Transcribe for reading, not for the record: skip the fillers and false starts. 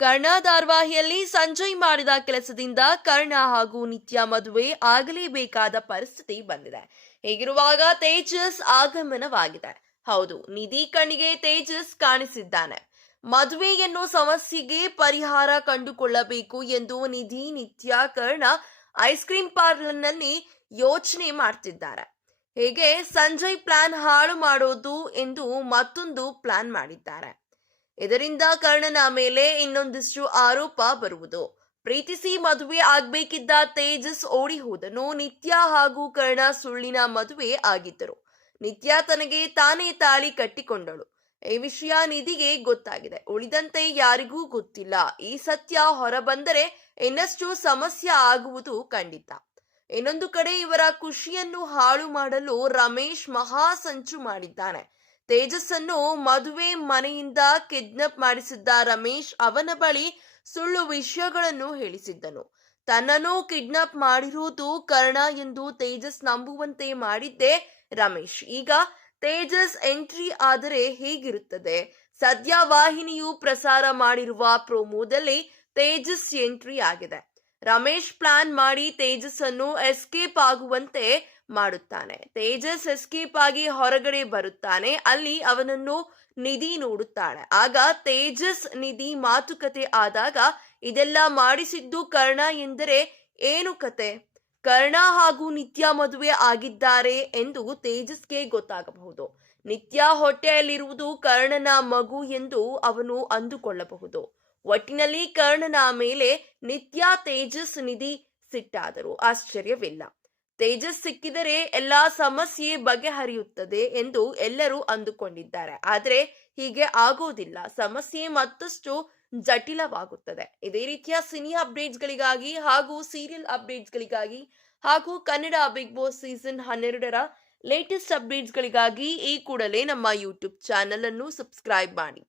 ಕರ್ಣ ಧಾರಾವಾಹಿಯಲ್ಲಿ ಸಂಜಯ್ ಮಾಡಿದ ಕೆಲಸದಿಂದ ಕರ್ಣ ಹಾಗೂ ನಿತ್ಯ ಮದುವೆ ಆಗಲೇಬೇಕಾದ ಪರಿಸ್ಥಿತಿ ಬಂದಿದೆ. ಹೀಗಿರುವಾಗ ತೇಜಸ್ ಆಗಮನವಾಗಿದೆ. ಹೌದು, ನಿಧಿ ಕಣ್ಣಿಗೆ ತೇಜಸ್ ಕಾಣಿಸಿದ್ದಾನೆ. ಮದುವೆ ಎನ್ನೋ ಸಮಸ್ಯೆಗೆ ಪರಿಹಾರ ಕಂಡುಕೊಳ್ಳಬೇಕು ಎಂದು ನಿಧಿ, ನಿತ್ಯ, ಕರ್ಣ ಐಸ್ ಕ್ರೀಂ ಪಾರ್ಲರ್ನಲ್ಲಿ ಯೋಚನೆ ಮಾಡ್ತಿದ್ದಾರೆ. ಹೇಗೆ ಸಂಜಯ್ ಪ್ಲಾನ್ ಹಾಳು ಮಾಡೋದು ಎಂದು ಮತ್ತೊಂದು ಪ್ಲಾನ್ ಮಾಡಿದ್ದಾರೆ. ಇದರಿಂದ ಕರ್ಣನ ಮೇಲೆ ಇನ್ನೊಂದಿಷ್ಟು ಆರೋಪ ಬರುವುದು. ಪ್ರೀತಿಸಿ ಮದುವೆ ಆಗ್ಬೇಕಿದ್ದ ತೇಜಸ್ ಓಡಿ ಹೋದನು. ನಿತ್ಯ ಹಾಗೂ ಕರ್ಣ ಸುಳ್ಳಿನ ಮದುವೆ ಆಗಿದ್ದರು. ನಿತ್ಯ ತನಗೆ ತಾನೇ ತಾಳಿ ಕಟ್ಟಿಕೊಂಡಳು. ಈ ವಿಷಯ ನಿಧಿಗೆ ಗೊತ್ತಾಗಿದೆ. ಉಳಿದಂತೆ ಯಾರಿಗೂ ಗೊತ್ತಿಲ್ಲ. ಈ ಸತ್ಯ ಹೊರಬಂದರೆ ಇನ್ನಷ್ಟು ಸಮಸ್ಯೆ ಆಗುವುದು ಖಂಡಿತ. ಇನ್ನೊಂದು ಕಡೆ ಇವರ ಖುಷಿಯನ್ನು ಹಾಳು ಮಾಡಲು ರಮೇಶ್ ಮಹಾ ಸಂಚು ಮಾಡಿದ್ದಾನೆ. ತೇಜಸ್ಸನ್ನು ಮದುವೆ ಮನೆಯಿಂದ ಕಿಡ್ನಾಪ್ ಮಾಡಿಸಿದ್ದ ರಮೇಶ್ ಅವನ ಬಳಿ ಸುಳ್ಳು ವಿಷಯಗಳನ್ನು ಹೇಳಿಸಿದ್ದನು. ತನ್ನನ್ನು ಕಿಡ್ನಾಪ್ ಮಾಡಿರುವುದು ಕರ್ಣ ಎಂದು ತೇಜಸ್ ನಂಬುವಂತೆ ಮಾಡಿದ್ದೆ ರಮೇಶ್. ಈಗ ತೇಜಸ್ ಎಂಟ್ರಿ ಆದರೆ ಹೇಗಿರುತ್ತದೆ? ಸದ್ಯ ವಾಹಿನಿಯು ಪ್ರಸಾರ ಮಾಡಿರುವ ಪ್ರೋಮೋದಲ್ಲಿ ತೇಜಸ್ ಎಂಟ್ರಿ ಆಗಿದೆ. ರಮೇಶ್ ಪ್ಲಾನ್ ಮಾಡಿ ತೇಜಸ್ ಅನ್ನು ಎಸ್ಕೇಪ್ ಆಗುವಂತೆ ಮಾಡುತ್ತಾನೆ. ತೇಜಸ್ ಎಸ್ಕೇಪ್ ಆಗಿ ಹೊರಗಡೆ ಬರುತ್ತಾನೆ. ಅಲ್ಲಿ ಅವನನ್ನು ನಿಧಿ ನೋಡುತ್ತಾಳೆ. ಆಗ ತೇಜಸ್ ನಿಧಿ ಮಾತುಕತೆ ಆದಾಗ ಇದೆಲ್ಲ ಮಾಡಿಸಿದ್ದು ಕರ್ಣ ಎಂದರೆ ಏನು ಕತೆ? ಕರ್ಣ ಹಾಗೂ ನಿತ್ಯ ಮದುವೆ ಆಗಿದ್ದಾರೆ ಎಂದು ತೇಜಸ್ಗೆ ಗೊತ್ತಾಗಬಹುದು. ನಿತ್ಯ ಹೊಟ್ಟೆಯಲ್ಲಿರುವುದು ಕರ್ಣನ ಮಗು ಎಂದು ಅವನು ಅಂದುಕೊಳ್ಳಬಹುದು. ಒಟ್ಟಿನಲ್ಲಿ ಕರ್ಣನ ಮೇಲೆ ನಿತ್ಯ, ತೇಜಸ್, ನಿಧಿ ಸಿಟ್ಟಾದರೂ ಆಶ್ಚರ್ಯವಿಲ್ಲ. ತೇಜಸ್ ಸಿಕ್ಕಿದರೆ ಎಲ್ಲಾ ಸಮಸ್ಯೆ ಬಗೆಹರಿಯುತ್ತದೆ ಎಂದು ಎಲ್ಲರೂ ಅಂದುಕೊಂಡಿದ್ದಾರೆ. ಆದರೆ ಹೀಗೆ ಆಗೋದಿಲ್ಲ. ಸಮಸ್ಯೆ ಮತ್ತಷ್ಟು ಜಟಿಲವಾಗುತ್ತದೆ. ಇದೇ ರೀತಿಯ ಸಿನಿ ಅಪ್ಡೇಟ್ಸ್ಗಳಿಗಾಗಿ ಹಾಗೂ ಸೀರಿಯಲ್ ಅಪ್ಡೇಟ್ಸ್ಗಳಿಗಾಗಿ ಹಾಗೂ ಕನ್ನಡ ಬಿಗ್ ಬಾಸ್ ಸೀಸನ್ 12ರ ಲೇಟೆಸ್ಟ್ ಅಪ್ಡೇಟ್ಸ್ಗಳಿಗಾಗಿ ಈ ಕೂಡಲೇ ನಮ್ಮ ಯೂಟ್ಯೂಬ್ ಚಾನೆಲ್ ಅನ್ನು ಸಬ್ಸ್ಕ್ರೈಬ್ ಮಾಡಿ.